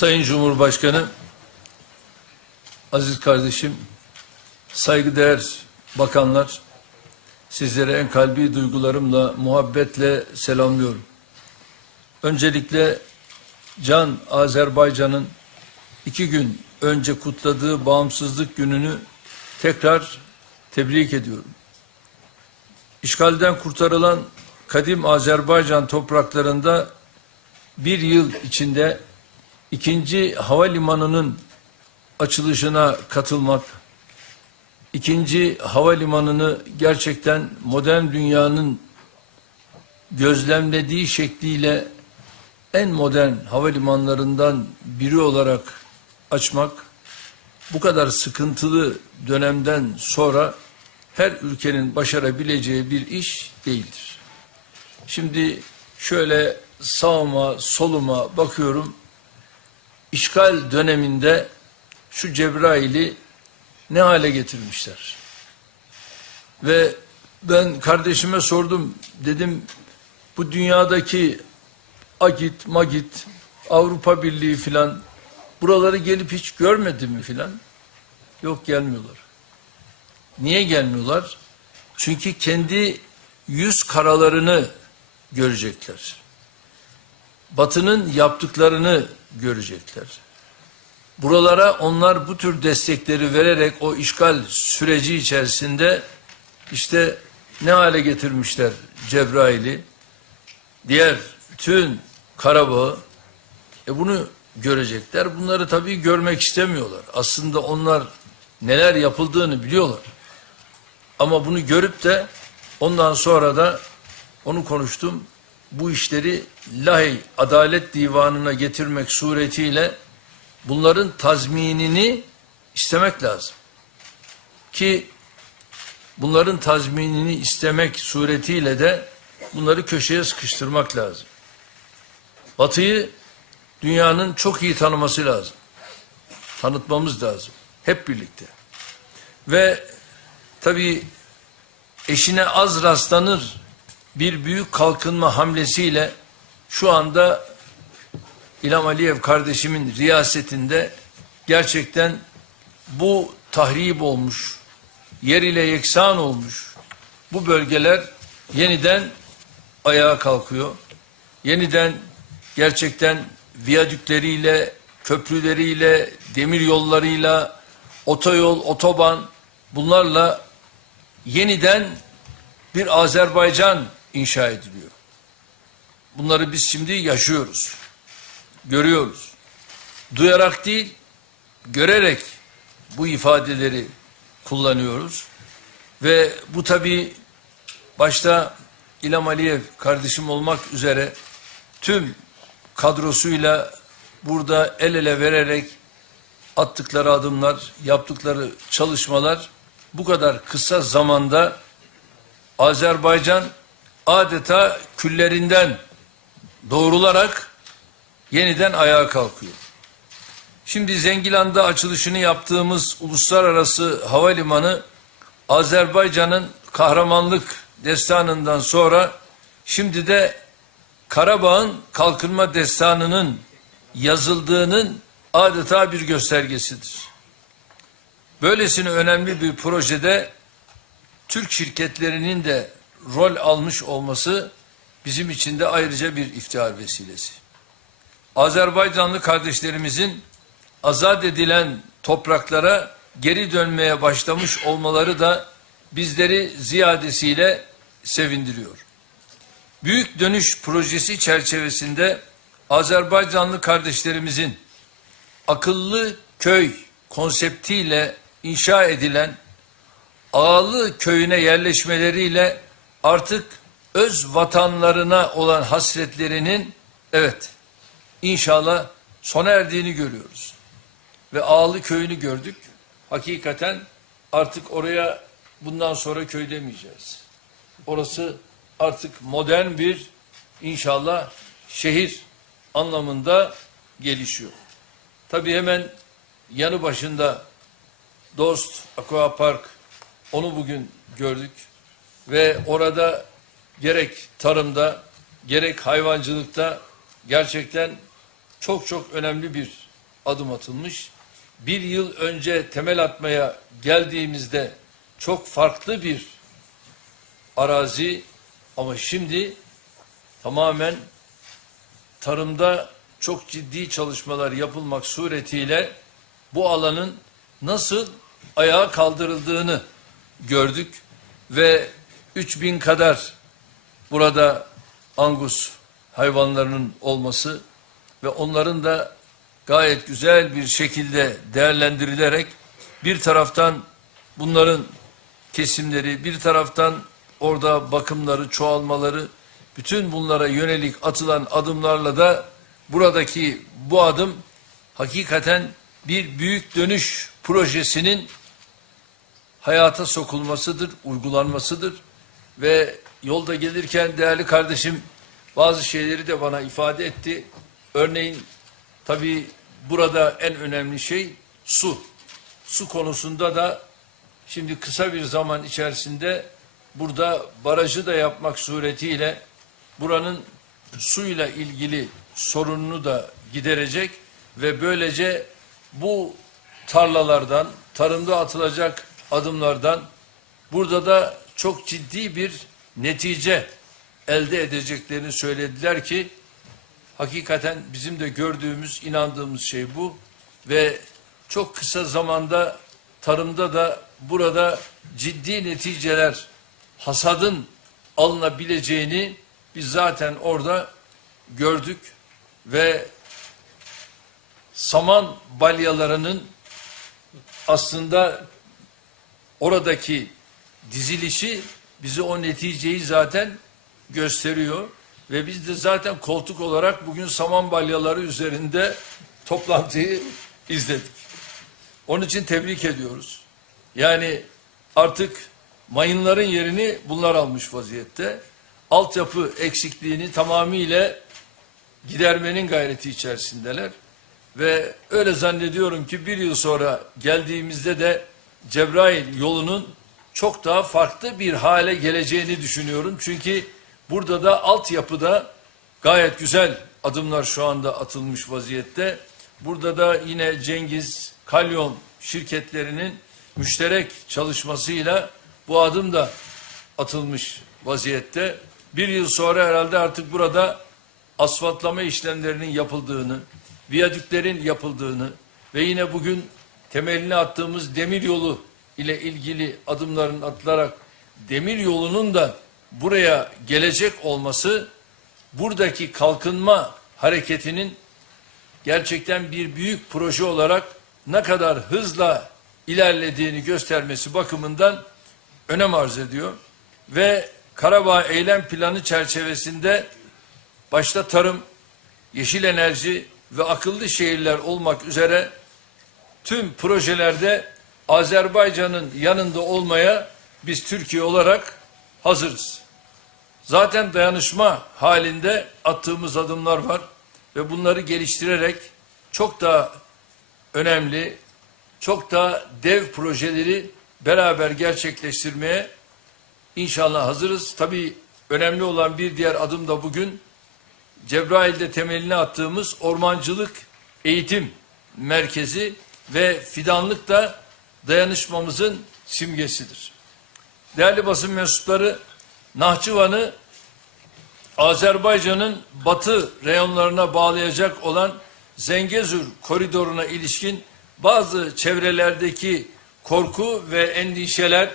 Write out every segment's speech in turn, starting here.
Sayın Cumhurbaşkanı, aziz kardeşim, saygıdeğer bakanlar, sizlere en kalbi duygularımla, muhabbetle selamlıyorum. Öncelikle Can Azerbaycan'ın iki gün önce kutladığı bağımsızlık gününü tekrar tebrik ediyorum. İşgalden kurtarılan kadim Azerbaycan topraklarında bir yıl içinde ikinci havalimanının açılışına katılmak, ikinci havalimanını gerçekten modern dünyanın gözlemlediği şekliyle en modern havalimanlarından biri olarak açmak, bu kadar sıkıntılı dönemden sonra her ülkenin başarabileceği bir iş değildir. Şimdi şöyle sağıma soluma bakıyorum. İşgal döneminde şu Cebrail'i ne hale getirmişler. Ve ben kardeşime sordum. Dedim bu dünyadaki Agit, Magit, Avrupa Birliği filan buraları gelip hiç görmedi mi filan? Yok gelmiyorlar. Niye gelmiyorlar? Çünkü kendi yüz karalarını görecekler. Batı'nın yaptıklarını görecekler. Buralara onlar bu tür destekleri vererek o işgal süreci içerisinde işte ne hale getirmişler Cebrail'i, diğer bütün Karabağ'ı, e bunu görecekler. Bunları tabii görmek istemiyorlar. Aslında onlar neler yapıldığını biliyorlar. Ama bunu görüp de ondan sonra da onu konuştum. Bu işleri Lahey Adalet Divanı'na getirmek suretiyle bunların tazminini istemek lazım. Ki bunların tazminini istemek suretiyle de bunları köşeye sıkıştırmak lazım. Batı'yı dünyanın çok iyi tanıması lazım. Tanıtmamız lazım. Hep birlikte. Ve tabii eşine az rastlanır bir büyük kalkınma hamlesiyle şu anda İlham Aliyev kardeşimin riyasetinde gerçekten bu tahrip olmuş, yer ile yeksan olmuş bu bölgeler yeniden ayağa kalkıyor. Yeniden gerçekten viyadükleriyle, köprüleriyle, demir yollarıyla, otoyol, otoban bunlarla yeniden bir Azerbaycan inşa ediliyor. Bunları biz şimdi yaşıyoruz. Görüyoruz. Duyarak değil, görerek bu ifadeleri kullanıyoruz. Ve bu tabi başta İlham Aliyev kardeşim olmak üzere tüm kadrosuyla burada el ele vererek attıkları adımlar, yaptıkları çalışmalar bu kadar kısa zamanda Azerbaycan adeta küllerinden doğrularak yeniden ayağa kalkıyor. Şimdi Zengilan'da açılışını yaptığımız uluslararası havalimanı Azerbaycan'ın kahramanlık destanından sonra şimdi de Karabağ'ın kalkınma destanının yazıldığının adeta bir göstergesidir. Böylesine önemli bir projede Türk şirketlerinin de rol almış olması bizim için de ayrıca bir iftihar vesilesi. Azerbaycanlı kardeşlerimizin azat edilen topraklara geri dönmeye başlamış olmaları da bizleri ziyadesiyle sevindiriyor. Büyük Dönüş Projesi çerçevesinde Azerbaycanlı kardeşlerimizin akıllı köy konseptiyle inşa edilen Ağlı köyüne yerleşmeleriyle artık öz vatanlarına olan hasretlerinin evet inşallah sona erdiğini görüyoruz. Ve Ağlı köyünü gördük. Hakikaten artık oraya bundan sonra köy demeyeceğiz. Orası artık modern bir inşallah şehir anlamında gelişiyor. Tabii hemen yanı başında Dost Aqua Park onu bugün gördük ve orada gerek tarımda gerek hayvancılıkta gerçekten çok çok önemli bir adım atılmış. Bir yıl önce temel atmaya geldiğimizde çok farklı bir arazi ama şimdi tamamen tarımda çok ciddi çalışmalar yapılmak suretiyle bu alanın nasıl ayağa kaldırıldığını gördük ve 3000 kadar burada angus hayvanlarının olması ve onların da gayet güzel bir şekilde değerlendirilerek bir taraftan bunların kesimleri, bir taraftan orada bakımları, çoğalmaları, bütün bunlara yönelik atılan adımlarla da buradaki bu adım hakikaten bir büyük dönüş projesinin hayata sokulmasıdır, uygulanmasıdır ve yolda gelirken değerli kardeşim bazı şeyleri de bana ifade etti. Örneğin tabii burada en önemli şey su. Su konusunda da şimdi kısa bir zaman içerisinde burada barajı da yapmak suretiyle buranın suyla ilgili sorununu da giderecek ve böylece bu tarlalardan, tarımda atılacak adımlardan burada da çok ciddi bir netice elde edeceklerini söylediler ki hakikaten bizim de gördüğümüz, inandığımız şey bu ve çok kısa zamanda tarımda da burada ciddi neticeler hasadın alınabileceğini biz zaten orada gördük ve saman balyalarının aslında oradaki dizilişi bize o neticeyi zaten gösteriyor ve biz de zaten koltuk olarak bugün saman balyaları üzerinde toplantıyı izledik. Onun için tebrik ediyoruz. Yani artık mayınların yerini bunlar almış vaziyette. Altyapı eksikliğini tamamıyla gidermenin gayreti içerisindeler. Ve öyle zannediyorum ki bir yıl sonra geldiğimizde de Cebrail yolunun çok daha farklı bir hale geleceğini düşünüyorum. Çünkü burada da altyapıda gayet güzel adımlar şu anda atılmış vaziyette. Burada da yine Cengiz Kalyon şirketlerinin müşterek çalışmasıyla bu adım da atılmış vaziyette. Bir yıl sonra herhalde artık burada asfaltlama işlemlerinin yapıldığını, viyadüklerin yapıldığını ve yine bugün temelini attığımız demir yolu ile ilgili adımların atılarak demir yolunun da buraya gelecek olması buradaki kalkınma hareketinin gerçekten bir büyük proje olarak ne kadar hızla ilerlediğini göstermesi bakımından önem arz ediyor. Ve Karabağ Eylem Planı çerçevesinde başta tarım, yeşil enerji ve akıllı şehirler olmak üzere tüm projelerde Azerbaycan'ın yanında olmaya biz Türkiye olarak hazırız. Zaten dayanışma halinde attığımız adımlar var ve bunları geliştirerek çok daha önemli, çok daha dev projeleri beraber gerçekleştirmeye inşallah hazırız. Tabii önemli olan bir diğer adım da bugün Cebrail'de temelini attığımız ormancılık eğitim merkezi ve fidanlık da dayanışmamızın simgesidir. Değerli basın mensupları, Nahçıvan'ı Azerbaycan'ın batı reyonlarına bağlayacak olan Zengezur koridoruna ilişkin bazı çevrelerdeki korku ve endişeler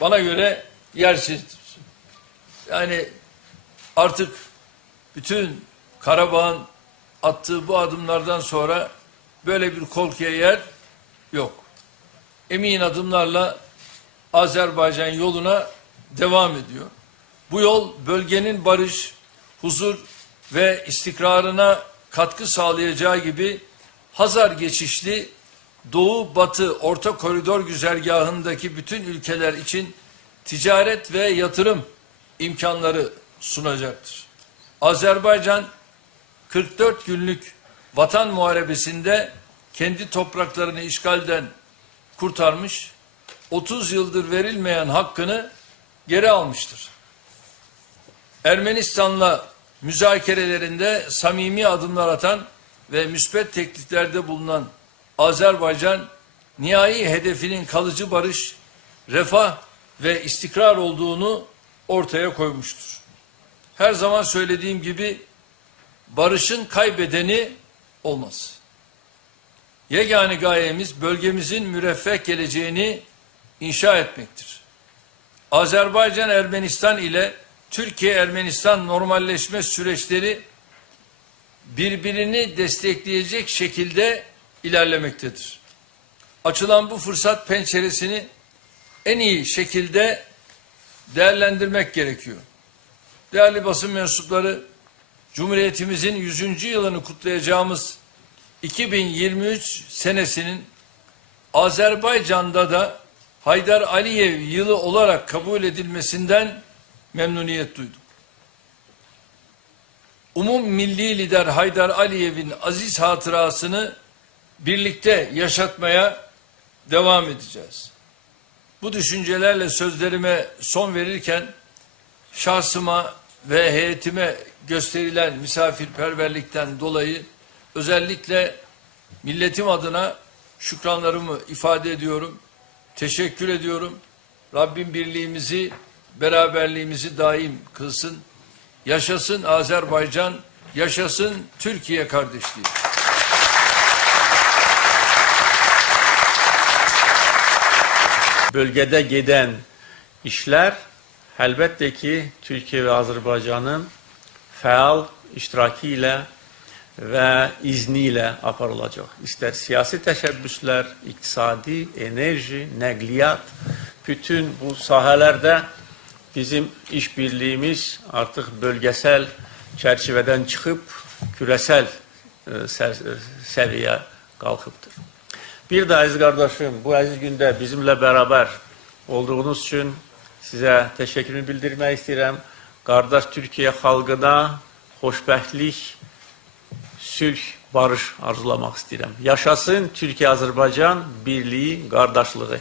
bana göre yersizdir. Yani artık bütün Karabağ'ın attığı bu adımlardan sonra böyle bir korkuya yer yok. Emin adımlarla Azerbaycan yoluna devam ediyor. Bu yol bölgenin barış, huzur ve istikrarına katkı sağlayacağı gibi Hazar geçişli Doğu Batı Orta Koridor güzergahındaki bütün ülkeler için ticaret ve yatırım imkanları sunacaktır. Azerbaycan 44 günlük vatan muharebesinde kendi topraklarını işgalden kurtarmış, 30 yıldır verilmeyen hakkını geri almıştır. Ermenistan'la müzakerelerinde samimi adımlar atan ve müspet tekliflerde bulunan Azerbaycan nihai hedefinin kalıcı barış, refah ve istikrar olduğunu ortaya koymuştur. Her zaman söylediğim gibi barışın kaybedeni olmaz. Yegane gayemiz bölgemizin müreffeh geleceğini inşa etmektir. Azerbaycan-Ermenistan ile Türkiye-Ermenistan normalleşme süreçleri birbirini destekleyecek şekilde ilerlemektedir. Açılan bu fırsat penceresini en iyi şekilde değerlendirmek gerekiyor. Değerli basın mensupları, Cumhuriyetimizin 100. yılını kutlayacağımız 2023 senesinin Azerbaycan'da da Haydar Aliyev yılı olarak kabul edilmesinden memnuniyet duydum. Umum milli lider Haydar Aliyev'in aziz hatırasını birlikte yaşatmaya devam edeceğiz. Bu düşüncelerle sözlerime son verirken şahsıma ve heyetime gösterilen misafirperverlikten dolayı özellikle milletim adına şükranlarımı ifade ediyorum. Teşekkür ediyorum. Rabbim birliğimizi, beraberliğimizi daim kılsın. Yaşasın Azerbaycan, yaşasın Türkiye kardeşliği. bölgede giden işler elbette ki Türkiye ve Azerbaycan'ın faal iştirakiyle ve izniyle aparılacak. İster siyasi teşebbüsler, iktisadi, enerji, nakliyat, bütün bu sahelerde bizim işbirliğimiz artık bölgesel çerçeveden çıkıp küresel e, e, seviyeye kalkıptır. Bir de aziz kardeşim bu aziz günde bizimle beraber olduğunuz için size teşekkürümü bildirmek istedim. Kardeş Türkiye halkına hoşbəxtlik, sülh, barış arzulamak istedim. Yaşasın Türkiye-Azerbaycan birliği, kardeşliği.